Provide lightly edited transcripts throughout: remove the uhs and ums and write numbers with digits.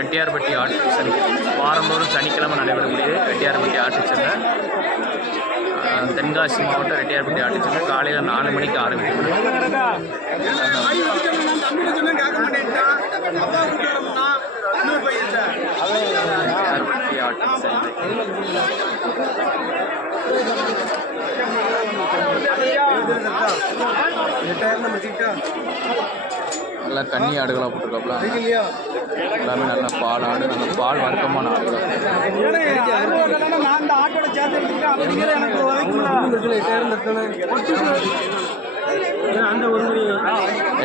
ரெட்டியார்பட்டி ஆட்டு சந்தை வாரந்தோறும் சனிக்கிழமை நடைபெறக்கூடியது ரெட்டியார்பட்டி ஆட்டுச்சந்தை. தென்காசி மாவட்டம் ரெட்டியார்பட்டி ஆட்டுச்சந்தை காலையில் 4 மணிக்கு ஆரம்பிக்கும். ரெட்டியார்பட்டி ஆட்டு சந்தை நல்லா கன்னி ஆடுகளாக போட்டிருக்காப்புல. எல்லாமே நல்ல பால் ஆடு, நல்ல பால் வர்க்கமான ஆடுகளாக.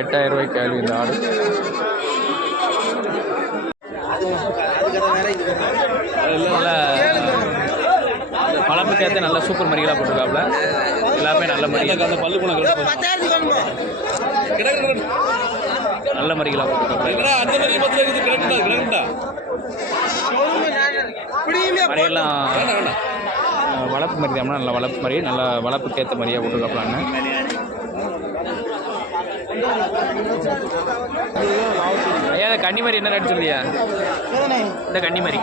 8000 ரூபாய்க்கு கேள்வி இந்த ஆடு. நல்ல வளர்ப்புக்கேற்ற நல்ல சூப்பர் மரிகளாக போட்டிருக்காப்புல. எல்லாமே நல்ல மரிகள், அந்த பல்லு குணங்கள் நல்ல மரிகளாக போட்டிருக்காப்புல. மரியெல்லாம் வளர்ப்பு மரி தான், நல்ல வளர்ப்பு மரி, நல்ல வளர்ப்புக்கேற்ற மரியாக போட்டிருக்காப்புலான்னு. ஐயா இந்த கன்னிமரி என்ன ரேட் சொல்லியா? இந்த கன்னிமரி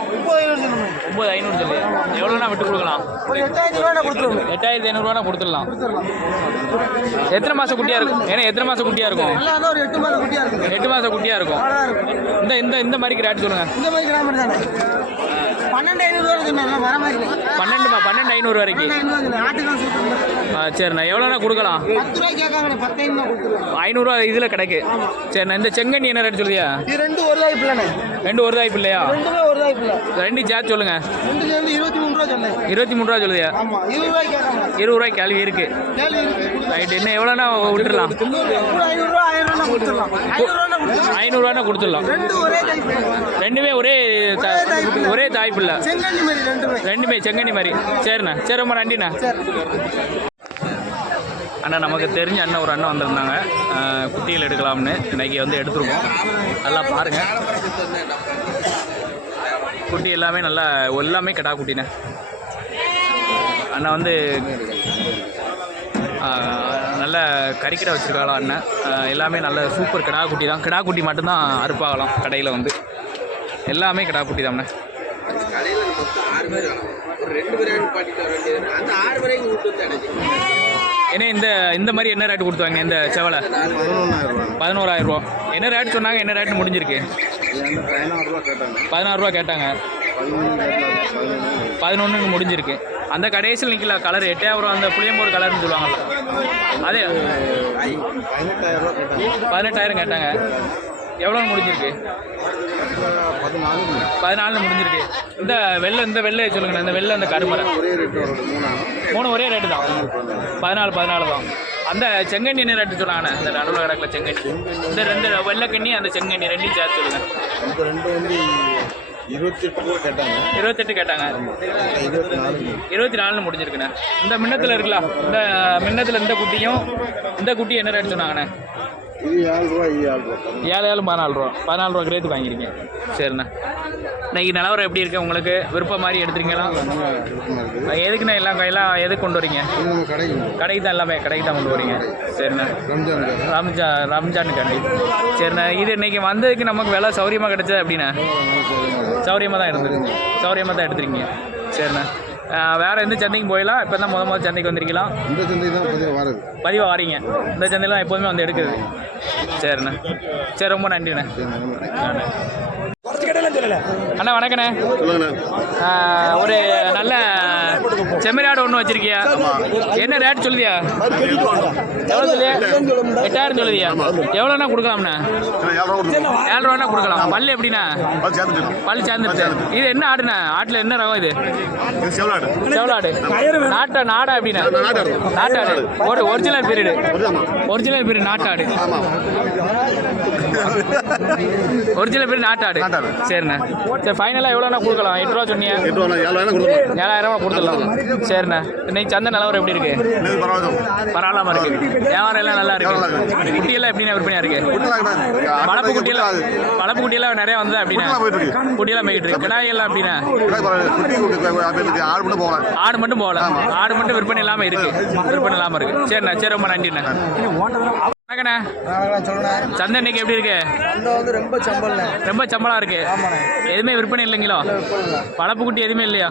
9500 சொல்லியா? எவ்வளோனா விட்டு கொடுக்கலாம்? 8500 கொடுத்துடலாம். எத்தனை மாதம் குட்டியாக இருக்கும்? ஏன்னா எத்தனை மாதம் குட்டியாக இருக்கும்? 8 மாதம் குட்டியாக இருக்கும். இந்த இந்த இந்த மாதிரிக்கு ரேட் சொல்லுங்கள். 12,500 வரைக்கும். சரிண்ணா எவ்வளோண்ணா கொடுக்கலாம்? 500 இதில் கிடைக்கு. சரிண்ணா இந்த செங்கண்ணி என்ன ரேட் சொல்லியா? 2 ஒரு தாய்ப்பு இல்லையா? 2 சேர்த்து சொல்லுங்க. 23 ரூபா சொல்லுதியா? 20 ரூபாய்க்கு கேள்வி இருக்கு. ரைட், என்ன எவ்வளோண்ணா விட்டுடலாம்? 500 கொடுத்துடலாம். ரெண்டுமே ஒரே தாய்ப்பு இல்லை, ரெண்டுமே செங்கண்ணி மாதிரி. சரிண்ணா, சரி ரொம்ப நன்றிண்ணா. அண்ணா நமக்கு தெரிஞ்ச அண்ணன் ஒரு அண்ணன் வந்திருந்தாங்க குட்டிகள் எடுக்கலாம்னு. இன்றைக்கி வந்து எடுத்துருக்கோம். நல்லா பாருங்கள், குட்டி எல்லாமே நல்லா எல்லாமே கிடா குட்டிண்ணே. அண்ணா வந்து நல்ல கறிக்கடை வச்சுருக்காங்களா அண்ணன். எல்லாமே நல்ல சூப்பர் கிடா குட்டி தான். கிடா குட்டி மட்டும்தான் அறுப்பாகலாம் கடையில் வந்து. எல்லாமே கிடா குட்டி தான்ண்ணே. ஏன்னா இந்த மாதிரி என்ன ரேட்டு கொடுத்தாங்க? இந்த செவலை 11,000 ரூபா. என்ன ரேட் சொன்னாங்க? என்ன ரேட்டு முடிஞ்சிருக்கு? 16 ரூபா கேட்டாங்க. 11 முடிஞ்சிருக்கு. அந்த கடைசியில் நிற்கல கலர் 8000 அந்த புளியம்போர் கலர்னு சொல்லுவாங்கல்ல, அதே 18,000 கேட்டாங்க. எவ்வளோ முடிஞ்சிருக்கு? 14 முடிஞ்சிருக்கு. இந்த வெள்ளை சொல்லுங்கண்ணா. இந்த வெள்ளை அந்த கருமரை 3 ஒரே ரேட்டு தான். 14 தான். அந்த செங்கண்ணி என்ன ரேட்டு சொன்னாங்கண்ணே? இந்த நடுவில் கிடக்கல செங்கண்ணி, இந்த 2 வெள்ளைக்கண்ணி அந்த செங்கண்ணி 2 சேர்த்து சொல்லுங்கள். 28 கேட்டாங்க. 24 முடிஞ்சிருக்குண்ணே. இந்த மின்னத்தில் இருக்கலாம். இந்த மின்னத்தில் இந்த குட்டியும் இந்த குட்டி என்ன ரேட் சொன்னாங்கண்ணே? 7,000 14 ரூபா. 14 ரூபா கிரேத்து வாங்கிருக்கீங்க. சரிண்ணா, இன்னைக்கு நிலவரம் எப்படி இருக்கு உங்களுக்கு? விருப்பம் மாதிரி எடுத்துருங்களா? எதுக்குண்ணா எல்லாம் எதுக்கு கொண்டு வரீங்க? கடைக்கு தான், எல்லாமே கடைக்கு தான் கொண்டு வரீங்க. சரிண்ணா, ரம்ஜானுக்காண்டி. சரிண்ணா, இது இன்னைக்கு வந்ததுக்கு நமக்கு விலை சௌரியமாக கிடைச்சது அப்படின்னா? சௌரியமாக தான் எடுத்துருக்கீங்க. சரிண்ணா, வேறு எந்த சந்தைக்கும் போயிடலாம்? இப்போ தான் முதல் சந்தைக்கு வந்திருக்கலாம். இந்த சந்தை தான் பதிவாக வரீங்க. இந்த சந்தையில் தான் எப்போதுமே வந்து எடுக்குது. சரிண்ணா, சரி ரொம்ப நன்றிண்ணே. அண்ணா வணக்கண்ணே. ஒரு நல்ல செம்மறியாடு ஒன்று வச்சிருக்கியா? என்ன ரேட் சொல்லுதியா? எவ்வளோ சொல்லியா? 8,000 சொல்லுதியா? எவ்வளோண்ணா கொடுக்கலாம்ண்ணா? 7 ரூபாண்ணா கொடுக்கலாம். பல்லு எப்படிண்ணா? பல்லு சேர்ந்துருச்சு. இது என்ன ஆடுண்ணா? ஆட்டில் என்ன ரகம் இது? செவலாடு. நாடா எப்படின்னா? நாட்டாடு. ஒரிஜினல் பீரியட் நாட்டாடு. ஒரிஜினல் பீரியட் நாட்டாடு. சரிண்ணா, சரி ஃபைனலாக எவ்வளோண்ணா கொடுக்கலாம்? 8 ரூபா சொன்னீங்க. 7,000 ரூபா கொடுத்துடலாம். சரிண்ணா, இன்னைக்கு சந்தை நிலவரம் எப்படி இருக்கு? பரவாயில்லாம இருக்கு. வியாபாரம் எல்லாம் நல்லா இருக்கு. குட்டியெல்லாம் எப்படின்னா விற்பனையா இருக்கு? வளர்ப்பு குட்டியெல்லாம் நிறைய வந்தது அப்படின்னா? குட்டியெல்லாம் போயிட்டு இருக்கு. கிடாயெல்லாம் அப்படின்னா? ஆடு மட்டும் போகல. ஆடு மட்டும் விற்பனை இல்லாமல் இருக்கு. சரிண்ணா, சரி ரொம்ப நன்றிண்ணா. சந்தை இன்னைக்கு எப்படி இருக்கு? ரொம்ப சம்பளம் இருக்கு. எதுவுமே விற்பனை இல்லைங்களோ? வளர்ப்பு குட்டி எதுவுமே இல்லையா?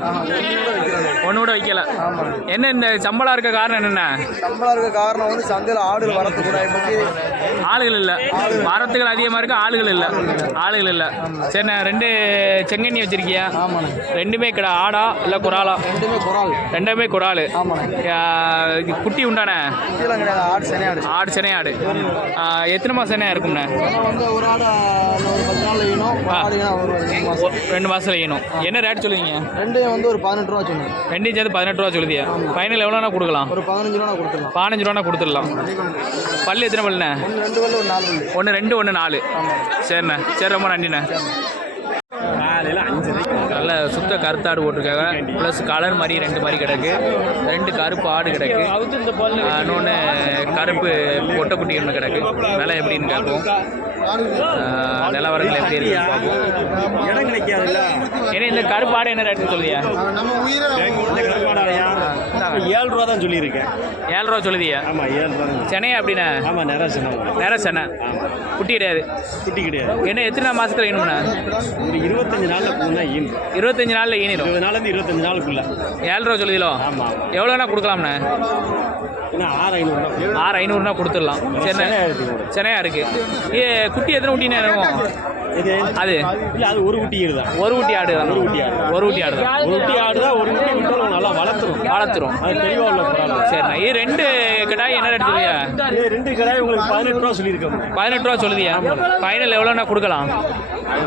ஒன்று கூட வைக்கல. என்ன இந்த சம்பளம் இருக்க காரணம் என்னென்ன? சம்பளம் இருக்க காரணம் வந்து சந்தையில் ஆடுகள் வரத்துக்கூட ஆளுகள் இல்லை. வரத்துகள் அதிகமாக இருக்கு, ஆளுகள் இல்லை. சரிண்ணா, 2 செங்கண்ணி வச்சிருக்கியா? ரெண்டுமே ஆடா இல்லை குறாலா? ரெண்டுமே குறால். குட்டி உண்டானே? ஆடு சென்னை ஆடு. எத்தனை மாதம் சென்னையா இருக்கும்ண்ணே? 2 மாதத்துல ஈனும். என்ன ரேட் சொல்லுவீங்க? ரெண்டையும் வந்து ஒரு 18 ரூபா சொன்னேன். ரெண்டையும் சேர்த்து 18 ரூபா சொல்லுதியா? ஃபைனல் எவ்வளோனா கொடுக்கலாம்? ஒரு 15 ரூபா கொடுத்துடலாம். 15 ரூபா கொடுத்துடலாம். பல்லு எத்தனை பல்லுண்ணே? 2 பல்லு 4 பல்லு. 1 2 1 4. சரிண்ணே, சரி, ரொம்ப நன்றிண்ணே. நல்ல சுத்த கருத்தாடு போட்டிருக்காங்க. ப்ளஸ் கலர் மாதிரி 2 மாதிரி கிடக்கு. 2 கருப்பு ஆடு கிடக்கு. இன்னொன்று கருப்பு பொட்டைக்குட்டி ஒன்று கிடக்கு. விலை எப்படின்னு கேட்போம். நிலவரங்கள் எப்படி இருக்கு பார்ப்போம். ஏன்னா இந்த கருப்பு ஆடு என்ன ரேட்டுன்னு சொல்லுதியா? 7 ரூபா தான் சொல்லியிருக்கேன். 7 ரூபா சொல்லுதியா? ஆமாம், 7 ரூபா. சென்னையா அப்படின்னா? ஆமாம், நேர சென்னை. குட்டி கிடையாது. குட்டி கிடையாது. என்ன எத்தனை மாதத்தில் ஈனும்ண்ணா? ஒரு 25 நாளில் போனால் ஈனும். 25 நாளில் ஈனிடும். 20 நாள்லேருந்து 25 நாளுக்குள்ள. 7 ரூபா சொல்லுதீங்களோ? ஆமாம். எவ்வளோண்ணா கொடுக்கலாம்ண்ணே? ஏன்னா 6,500. 6,500 கொடுத்துடலாம். சரிண்ணே, சென்னையா இருக்கு. குட்டி எத்தனை குட்டின்னு இருக்கும்? இது அது இல்லை, அது ஒரு குட்டி தான். ஒரு குட்டி ஆடு தான். ஒரு குட்டி ஆடு தான். ஒரு குட்டி ஆடு தான். ஒரு குட்டி விட்டாலும் நல்லா வளர்த்துரும். அது தெளிவாக உள்ள பரவாயில்ல. சரிண்ணா, இது 2 கிடாய் என்ன ரேட் சொல்லுவியா? இது 2 கிடாய் உங்களுக்கு 18 ரூபா சொல்லியிருக்கோம். 18 ரூபா சொல்லுதியா? ஃபைனல் எவ்வளோண்ணா கொடுக்கலாம்?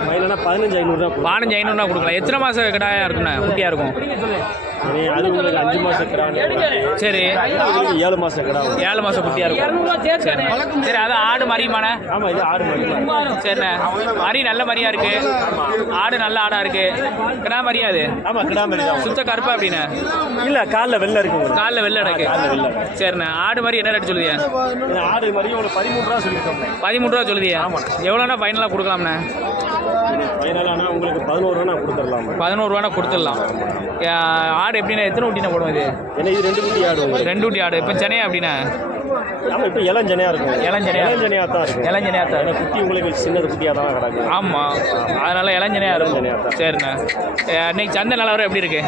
ஃபைனல்னா 15,500 தான். 15,500 கொடுக்கலாம். எத்தனை மாதம் கிடாயா இருக்குண்ணா? குட்டியாக இருக்கும். அது உங்களுக்கு 5 மாதம் கிடா. சரி, 7 மாதம் கிடா. 7 மாதம் குட்டியாக இருக்கும். சரி, அது ஆடு மரியுமாண்ணே? ஆமாம், இது ஆடு மரி. சரிண்ணே, மரி நல்ல மரியா இருக்கு. ஆடு நல்ல ஆடா இருக்கு. கிடா மரியாது? ஆமாம், கிடா மரி தான். சுத்த கருப்பா அப்படின்னா? இல்லை, காலில் வெள்ளை இருக்கு. காலில் வெள்ளை இருக்கு. சரிண்ணே, ஆடு மாதிரி என்ன ரேட் சொல்லுதியா? ஆடு மாதிரி ஒரு 13 ரூபா சொல்லியிருக்கோம். 13 ரூபா சொல்லுதியா? எவ்வளோண்ணா ஃபைனலாக கொடுக்கலாம்ண்ணே? ஃபைனலானா உங்களுக்கு 11 ரூபா கொடுத்துடலாம். 11 ரூபா கொடுத்துடலாம். ஆடு எப்படின்னா எத்தனை குட்டினா போடும் இது? ஏன்னா இது 2 குட்டி ஆடு. 2 குட்டி ஆடு. இப்போ சென்னையா அப்படின்னா? ஆமாம், இப்போ இளஞ்சனையாக இருக்கும். இளஞ்சனையாக தான் இருக்கும். இளஞ்சனையாக தான். குட்டி உங்களுக்கு சின்னது குட்டியாக தான் கிடக்கு. ஆமாம், அதனால இளஞ்சனையாக இருக்கும். சரிண்ணே, இன்னைக்கு சந்தை நிலவரம் எப்படி இருக்கு?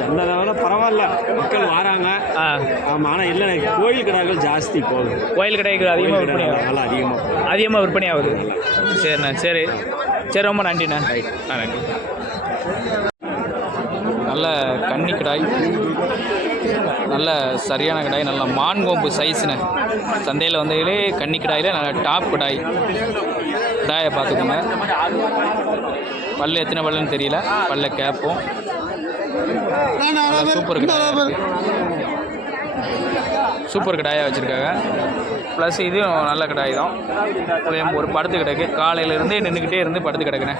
சந்தை நிலவரம் பரவாயில்ல, மக்கள் வராங்க. ஆமாம், ஆனால் இல்லை, கோயில் கடைகள் ஜாஸ்தி போகுது. கோயில் கடைகள் அதிகமாக விற்பனை நல்லா அதிகமாக விற்பனை ஆகுது. சரிண்ணே, சரி, ரொம்ப நன்றிண்ணே. நன்றி. நல்ல கன்னி கிடாய், நல்ல சரியான கிடாய், நல்ல மான்கொம்பு சைஸ்ண்ணே. சந்தையில் வந்ததிலே கன்னி கிடாயில் நல்ல டாப் கிடாயை பார்த்துக்கோங்க. பல்லு எத்தனை பல்லுன்னு தெரியல, பல்ல கேட்போம். சூப்பர் கிடாய், சூப்பர் கிடாயாக வச்சுருக்காங்க. ப்ளஸ் இதுவும் நல்ல கிடாய் தான். ஒரு படுத்து கிடக்கு. காலையிலேருந்தே நின்றுக்கிட்டே இருந்து படுத்து கிடக்குண்ணே.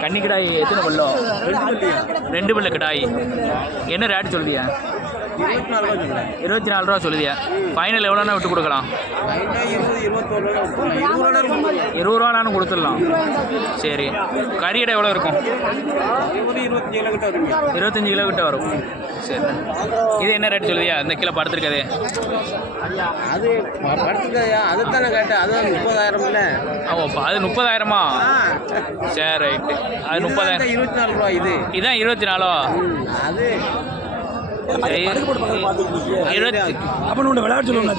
கன்னி கிடாய் எத்தனை பல்லோ? 2 பல்லு கிடாய். என்ன ரேட் சொல்லுதியா? 24 ரூபா சொல்லுதியா? ஃபைனல் எவ்வளோனா விட்டு கொடுக்கலாம்? 20 ரூபானாலும் கொடுத்துடலாம். சரி, கறி கடை எவ்வளோ இருக்கும்? 25 கிலோ கிட்ட வரும். சரி, இது என்ன ரேட் சொல்லுதியா? இந்த கிலோ படுத்துருக்காது அது படுத்துக்கயா? அதுதானே கேட்டேன். அது 30,000 இல்லை? ஆமாப்பா, அது 30,000மா? சரி, ரைட்டு. அது 30,000. 24 ரூபா. இதுதான் 24. அது அப்போ விளையாட சொல்லுங்க.